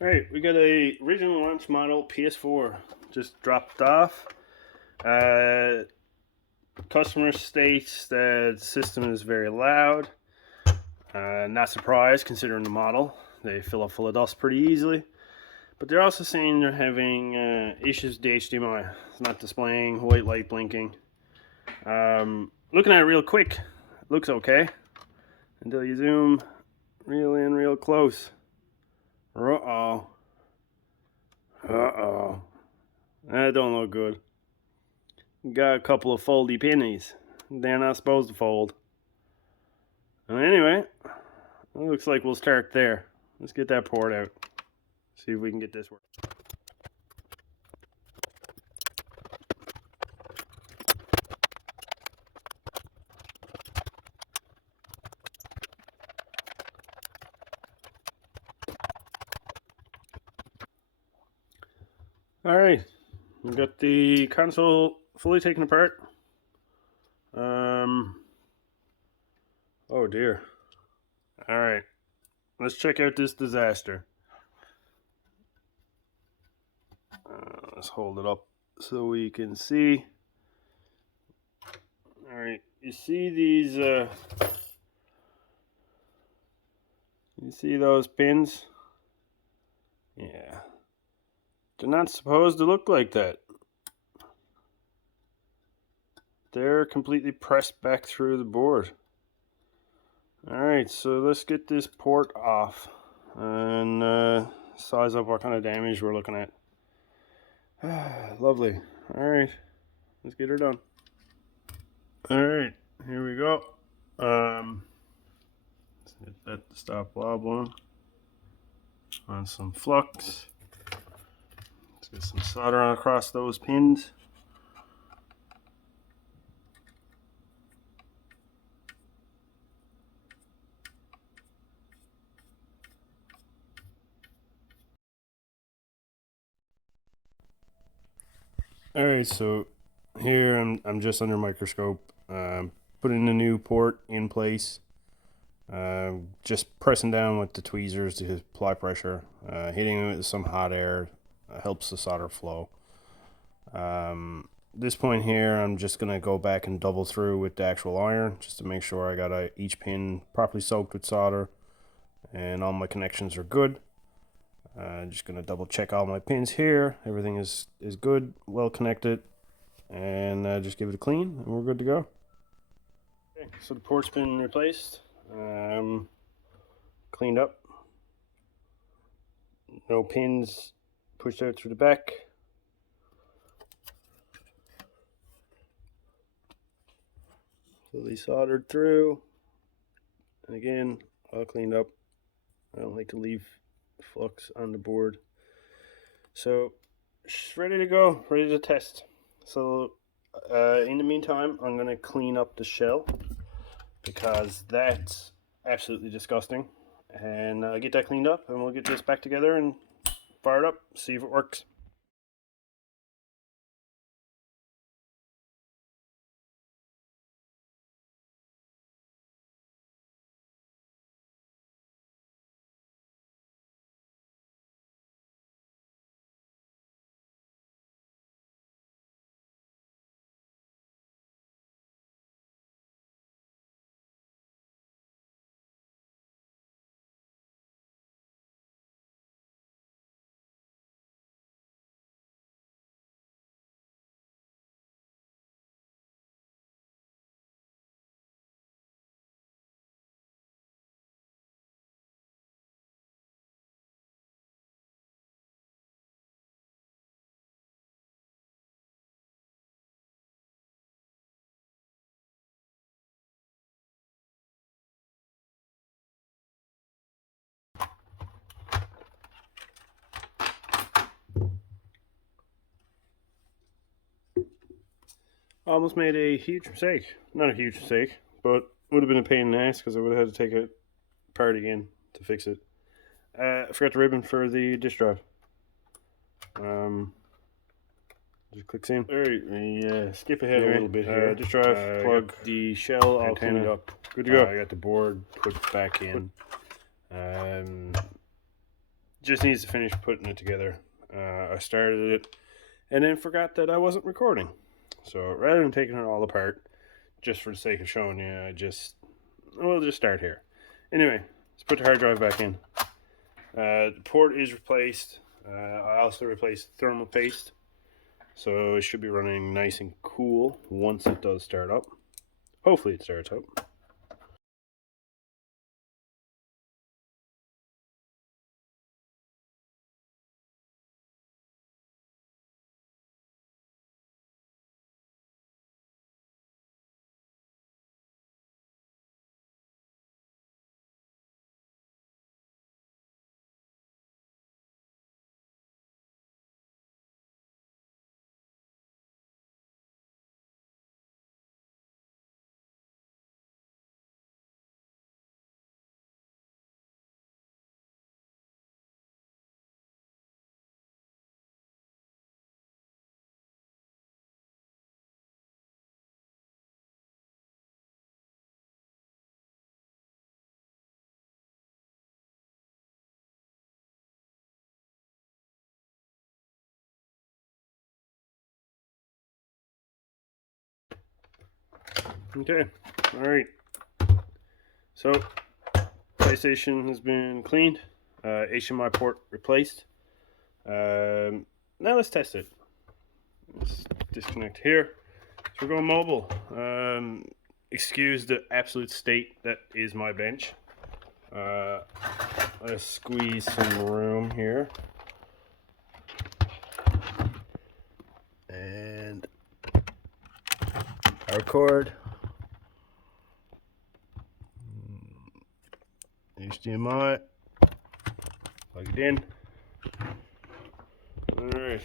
Alright, we got a original launch model PS4 just dropped off. Customer states that the system is very loud. Not surprised considering the model. They fill up full of dust pretty easily. But they're also saying they're having issues with the HDMI. It's not displaying, white light blinking. Looking at it real quick, it looks okay. Until you zoom real in real close. Uh-oh. Uh-oh. That don't look good. Got a couple of foldy pennies. They're not supposed to fold. Anyway, it looks like we'll start there. Let's get that port out. See if we can get this working. Alright, we got the console fully taken apart. Oh dear. Alright, let's check out this disaster. Let's hold it up so we can see. Alright, you see these, you see those pins? Yeah. They're not supposed to look like that. They're completely pressed back through the board. Alright, so let's get this port off and size up what kind of damage we're looking at. Lovely. Alright, let's get her done. Alright, here we go. Let's get that to stop wobbling. On some flux. Let's get some solder on across those pins. Alright, so here I'm just under microscope, putting the new port in place, just pressing down with the tweezers to apply pressure, hitting it with some hot air helps the solder flow. This point here I'm just going to go back and double through with the actual iron just to make sure I got each pin properly soaked with solder and all my connections are good. Just going to double check all my pins here. Everything is good, well connected, and just give it a clean and we're good to go. Okay, so the port's been replaced, cleaned up, no pins pushed out through the back. Fully soldered through, and again all cleaned up. I don't like to leave flux on the board. So it's ready to go, ready to test. So in the meantime I'm going to clean up the shell because that's absolutely disgusting, and get that cleaned up and we'll get this back together and fire it up, see if it works. Almost made a huge mistake. Not a huge mistake, but would have been a pain in the ass because I would have had to take it apart again to fix it. I forgot the ribbon for the disk drive. Just click same. Alright, we skip ahead a little bit here. Disk drive, plug the shell all cleaned up. Good to go. I got the board put back in. Just needs to finish putting it together. I started it and then forgot that I wasn't recording. So rather than taking it all apart, just for the sake of showing you, we'll just start here. Anyway, let's put the hard drive back in. The port is replaced. I also replaced the thermal paste, so it should be running nice and cool once it does start up. Hopefully it starts up. Okay, alright. So, PlayStation has been cleaned, HDMI port replaced. Now let's test it. Let's disconnect here. So we're going mobile. Excuse the absolute state that is my bench. Let's squeeze some room here. And our cord. HDMI. Plug it in. Alright.